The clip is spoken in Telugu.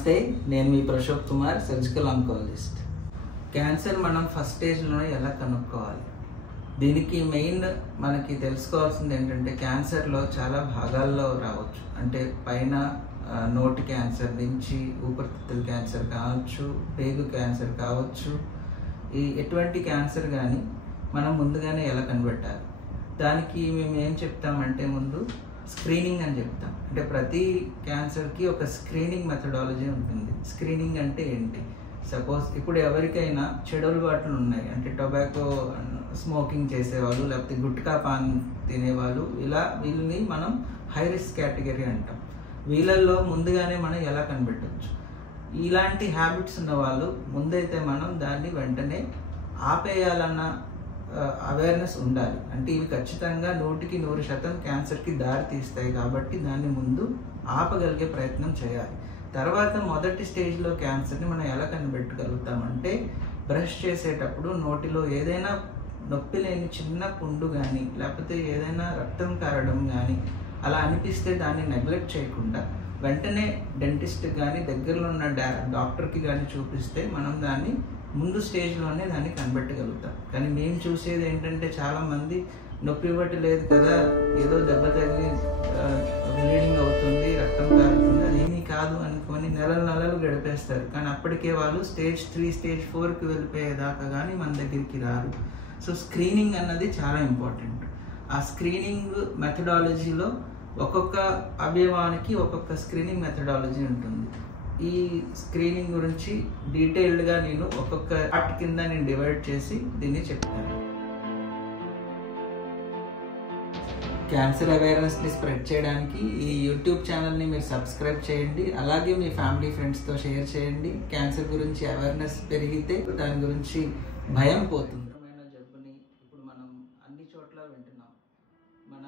నమస్తే, నేను మీ ప్రశోభ్ కుమార్, సర్జికల్ ఆంకాలజిస్ట్. క్యాన్సర్ మనం ఫస్ట్ స్టేజ్లోనే ఎలా కనుక్కోవాలి? దీనికి మెయిన్ మనకి తెలుసుకోవాల్సింది ఏంటంటే, క్యాన్సర్లో చాలా భాగాల్లో రావచ్చు. అంటే పైన నోటి క్యాన్సర్ నుంచి ఊపిరితిత్తుల క్యాన్సర్ కావచ్చు, పేగు క్యాన్సర్ కావచ్చు. ఈ ఎటువంటి క్యాన్సర్ కానీ మనం ముందుగానే ఎలా కనిపెట్టాలి? దానికి మేము ఏం చెప్తామంటే, ముందు స్క్రీనింగ్ అని చెప్తాం. అంటే ప్రతి క్యాన్సర్కి ఒక స్క్రీనింగ్ మెథడాలజీ ఉంటుంది. స్క్రీనింగ్ అంటే ఏంటి? సపోజ్ ఇప్పుడు ఎవరికైనా చెడు అలవాట్లు ఉన్నాయి, అంటే టొబాకో స్మోకింగ్ చేసేవాళ్ళు, లేకపోతే గుట్కా పాన్ తినేవాళ్ళు, ఇలా వీళ్ళని మనం హై రిస్క్ కేటగిరీ అంటాం. వీళ్ళల్లో ముందుగానే మనం ఎలా కనిపెట్టవచ్చు? ఇలాంటి హ్యాబిట్స్ ఉన్న వాళ్ళు ముందైతే మనం దాన్ని వెంటనే ఆపేయాలన్న అవేర్నెస్ ఉండాలి. అంటే ఇవి ఖచ్చితంగా 100% క్యాన్సర్కి దారి తీస్తాయి కాబట్టి దాన్ని ముందు ఆపగలిగే ప్రయత్నం చేయాలి. తర్వాత మొదటి స్టేజ్లో క్యాన్సర్ని మనం ఎలా కనిపెట్టగలుగుతామంటే, బ్రష్ చేసేటప్పుడు నోటిలో ఏదైనా నొప్పి లేని చిన్న పుండు కానీ, లేకపోతే ఏదైనా రక్తం కారడం కానీ అలా అనిపిస్తే దాన్ని నెగ్లెక్ట్ చేయకుండా వెంటనే డెంటిస్ట్కి కానీ దగ్గరలో ఉన్న డాక్టర్కి కానీ చూపిస్తే మనం దాన్ని ముందు స్టేజ్లోనే దాన్ని కనిపెట్టగలుగుతాం. కానీ మేము చూసేది ఏంటంటే, చాలామంది నొప్పి ఇవ్వట్లేదు కదా, ఏదో దెబ్బ తగిలి బ్లీడింగ్ అవుతుంది, రక్తం కారుతుంది, అదేమీ కాదు అనుకొని నెలలు గడిపేస్తారు. కానీ అప్పటికే వాళ్ళు స్టేజ్ 3, స్టేజ్ 4కి వెళ్ళిపోయేదాకా కానీ మన దగ్గరికి రారు. సో స్క్రీనింగ్ అన్నది చాలా ఇంపార్టెంట్. ఆ స్క్రీనింగ్ మెథడాలజీలో ఒక్కొక్క అవయవానికి ఒక్కొక్క స్క్రీనింగ్ మెథడాలజీ ఉంటుంది. ఈ స్క్రీనింగ్ గురించి డీటెయిల్డ్గా నేను ఒక్కొక్క పార్ట్ కింద నేను డివైడ్ చేసి దీన్ని చెప్తాను. క్యాన్సర్ అవేర్నెస్ని స్ప్రెడ్ చేయడానికి ఈ యూట్యూబ్ ఛానల్ని మీరు సబ్స్క్రైబ్ చేయండి. అలాగే మీ ఫ్యామిలీ ఫ్రెండ్స్తో షేర్ చేయండి. క్యాన్సర్ గురించి అవేర్నెస్ పెరిగితే దాని గురించి భయం పోతుంది. జబ్బుని ఇప్పుడు మనం అన్ని చోట్ల వింటున్నాం. మన